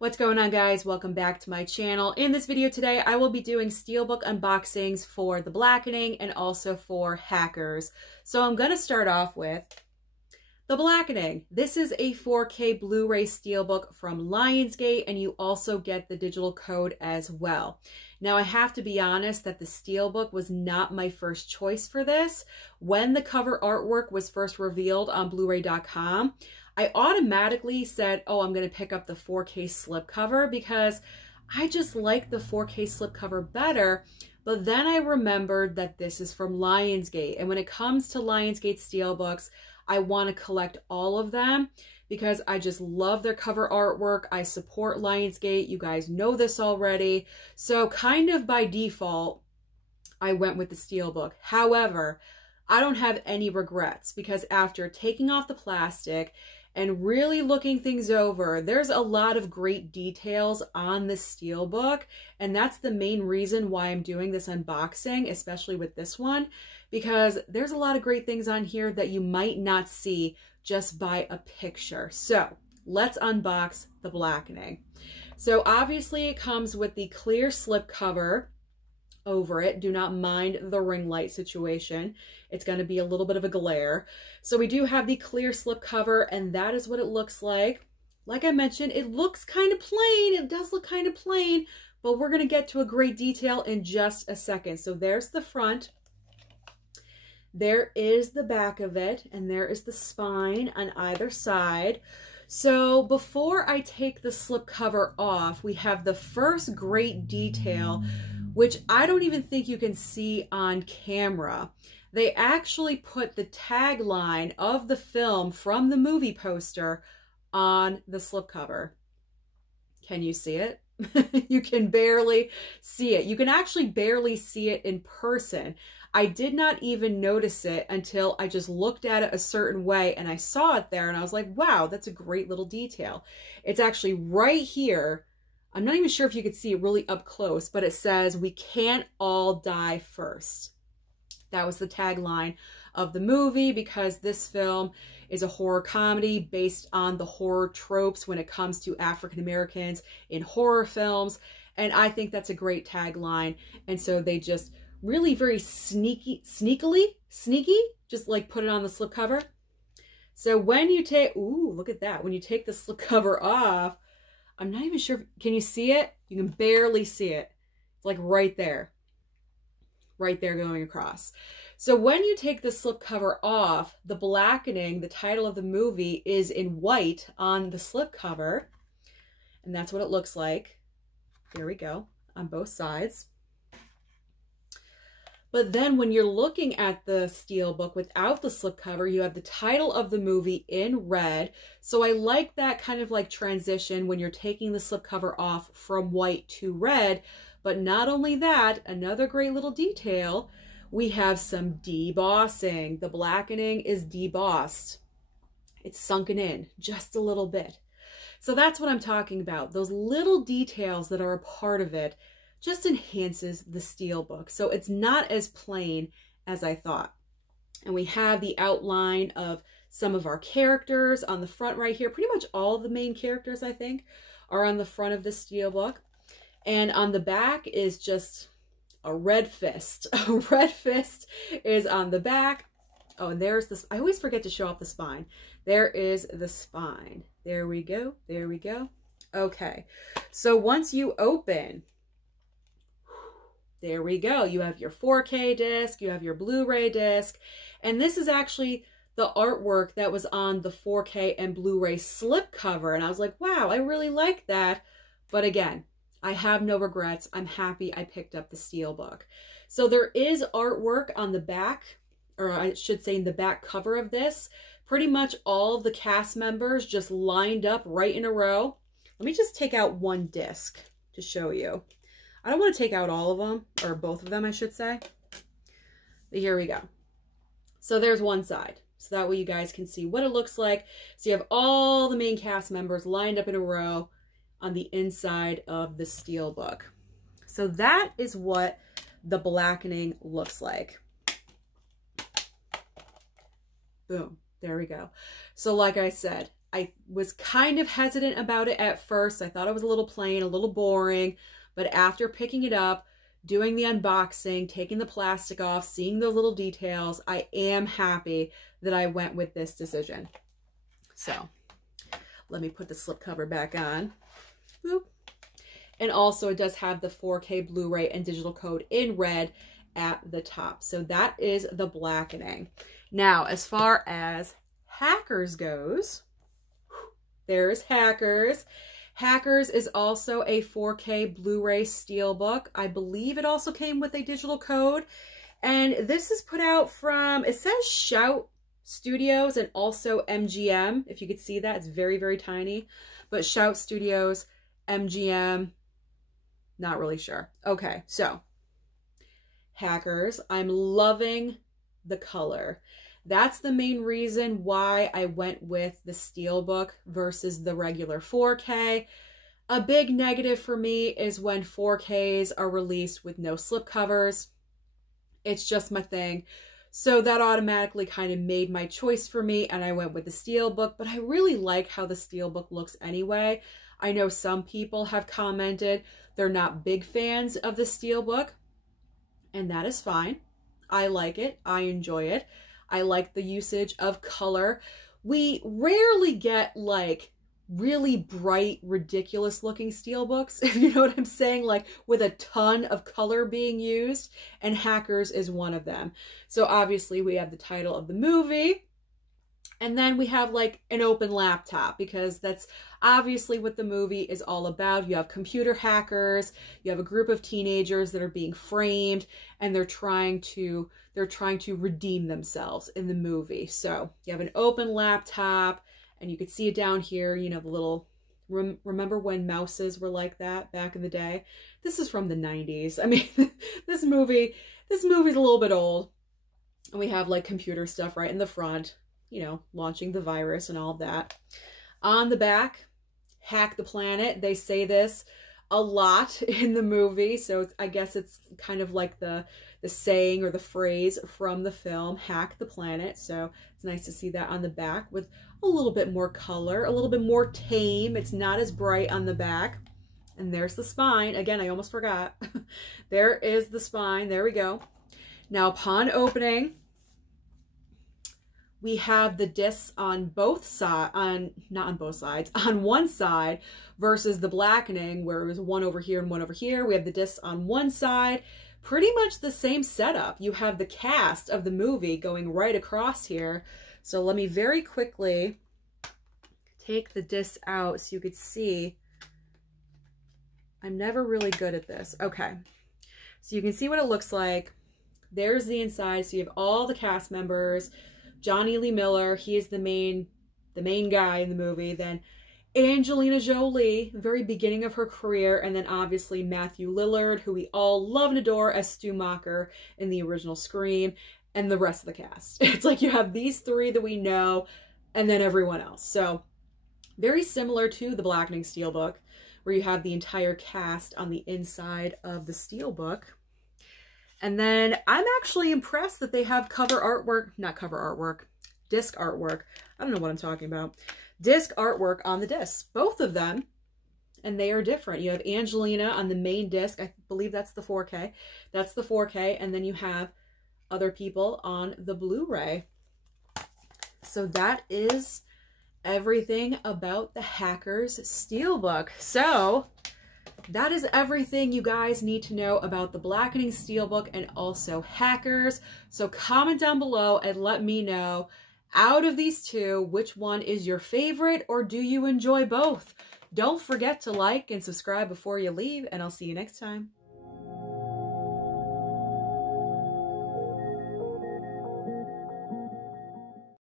What's going on, guys? Welcome back to my channel. In this video today, I will be doing Steelbook unboxings for the Blackening and also for Hackers. So I'm going to start off with the Blackening. This is a 4K Blu-ray Steelbook from Lionsgate, and you also get the digital code as well. Now, I have to be honest that the Steelbook was not my first choice for this. When the cover artwork was first revealed on blu-ray.com, I automatically said, oh, I'm going to pick up the 4K slipcover because I just like the 4K slipcover better. But then I remembered that this is from Lionsgate. And when it comes to Lionsgate Steelbooks, I want to collect all of them because I just love their cover artwork. I support Lionsgate. You guys know this already. So kind of by default, I went with the Steelbook. However, I don't have any regrets because after taking off the plastic and really looking things over, there's a lot of great details on this Steelbook, and that's the main reason why I'm doing this unboxing, especially with this one, because there's a lot of great things on here that you might not see just by a picture. So let's unbox the Blackening. So obviously it comes with the clear slipcover over it. Do not mind the ring light situation. It's going to be a little bit of a glare. So we do have the clear slipcover, and that is what it looks like. Like I mentioned, it looks kind of plain. It does look kind of plain, but we're going to get to a great detail in just a second. So there's the front. There is the back of it, and there is the spine on either side. So before I take the slipcover off, we have the first great detail, which I don't even think you can see on camera. They actually put the tagline of the film from the movie poster on the slipcover. Can you see it? You can barely see it. You can actually barely see it in person. I did not even notice it until I just looked at it a certain way and I saw it there and I was like, wow, that's a great little detail. It's actually right here. I'm not even sure if you could see it really up close, but it says, "We can't all die first." That was the tagline of the movie because this film is a horror comedy based on the horror tropes when it comes to African Americans in horror films. And I think that's a great tagline. And so they just really very sneaky, just like put it on the slipcover. So when you take, ooh, look at that. When you take the slipcover off, I'm not even sure, can you see it? You can barely see it. It's like right there going across. So when you take the slipcover off, the Blackening, the title of the movie, is in white on the slipcover. And that's what it looks like. There we go, on both sides. But then when you're looking at the Steelbook without the slipcover, you have the title of the movie in red. So I like that kind of like transition when you're taking the slipcover off from white to red. But not only that, another great little detail, we have some debossing. The Blackening is debossed. It's sunken in just a little bit. So that's what I'm talking about. Those little details that are a part of it just enhances the Steelbook. So it's not as plain as I thought. And we have the outline of some of our characters on the front right here. Pretty much all of the main characters, I think, are on the front of the Steelbook. And on the back is just a red fist. A red fist is on the back. Oh, and there's this. I always forget to show off the spine. There is the spine. There we go. There we go. Okay. So once you open, there we go. You have your 4K disc, you have your Blu-ray disc, and this is actually the artwork that was on the 4K and Blu-ray slipcover. And I was like, wow, I really like that. But again, I have no regrets. I'm happy I picked up the Steelbook. So there is artwork on the back, or I should say in the back cover of this. Pretty much all of the cast members just lined up right in a row. Let me just take out one disc to show you. I don't want to take out all of them, or both of them, I should say. But here we go. So there's one side. So that way you guys can see what it looks like. So you have all the main cast members lined up in a row on the inside of the Steelbook. So that is what the Blackening looks like. Boom. There we go. So like I said, I was kind of hesitant about it at first. I thought it was a little plain, a little boring, but after picking it up, doing the unboxing, taking the plastic off, seeing those little details, I am happy that I went with this decision. So let me put the slipcover back on. Boop. And also it does have the 4K Blu-ray and digital code in red at the top. So that is the Blackening. Now, as far as Hackers goes, there's Hackers. Hackers is also a 4K Blu-ray Steelbook. I believe it also came with a digital code. And this is put out from, it says Shout Studios and also MGM. If you could see that, it's very, very tiny. But Shout Studios, MGM, not really sure. Okay, so Hackers. I'm loving the color. That's the main reason why I went with the Steelbook versus the regular 4K. A big negative for me is when 4Ks are released with no slipcovers. It's just my thing. So that automatically kind of made my choice for me, and I went with the Steelbook, but I really like how the Steelbook looks anyway. I know some people have commented they're not big fans of the Steelbook, and that is fine. I like it. I enjoy it. I like the usage of color. We rarely get like really bright, ridiculous looking Steelbooks, if you know what I'm saying, like with a ton of color being used, and Hackers is one of them. So obviously we have the title of the movie, and then we have like an open laptop, because that's obviously what the movie is all about. You have computer hackers, you have a group of teenagers that are being framed, and they're trying to redeem themselves in the movie. So you have an open laptop, and you can see it down here, you know, the little, remember when mouses were like that back in the day? This is from the 90s. I mean, this movie's a little bit old. And we have like computer stuff right in the front, you know, launching the virus and all of that. On the back, hack the planet. They say this a lot in the movie, so I guess it's kind of like the saying or the phrase from the film, hack the planet. So it's nice to see that on the back with a little bit more color, a little bit more tame. It's not as bright on the back. And there's the spine. Again, I almost forgot. There is the spine. There we go. Now, upon opening, we have the discs on both sides, not on both sides, on one side, versus the Blackening, where it was one over here and one over here. We have the discs on one side. Pretty much the same setup. You have the cast of the movie going right across here. So let me very quickly take the disc out so you could see. I'm never really good at this. Okay. So you can see what it looks like. There's the inside. So you have all the cast members. Johnny Lee Miller, he is the main guy in the movie. Then Angelina Jolie, very beginning of her career, and then obviously Matthew Lillard, who we all love and adore as Stu Macher in the original Scream, and the rest of the cast. It's like you have these three that we know, and then everyone else. So very similar to the Blackening Steelbook, where you have the entire cast on the inside of the Steelbook. And then I'm actually impressed that they have cover artwork, not cover artwork, disc artwork. I don't know what I'm talking about. Disc artwork on the discs, both of them, and they are different. You have Angelina on the main disc. I believe that's the 4K. That's the 4K, and then you have other people on the Blu-ray. So that is everything about the Hackers Steelbook. So that is everything you guys need to know about the Blackening Steelbook and also Hackers. So comment down below and let me know, out of these two, which one is your favorite, or do you enjoy both? Don't forget to like and subscribe before you leave, and I'll see you next time.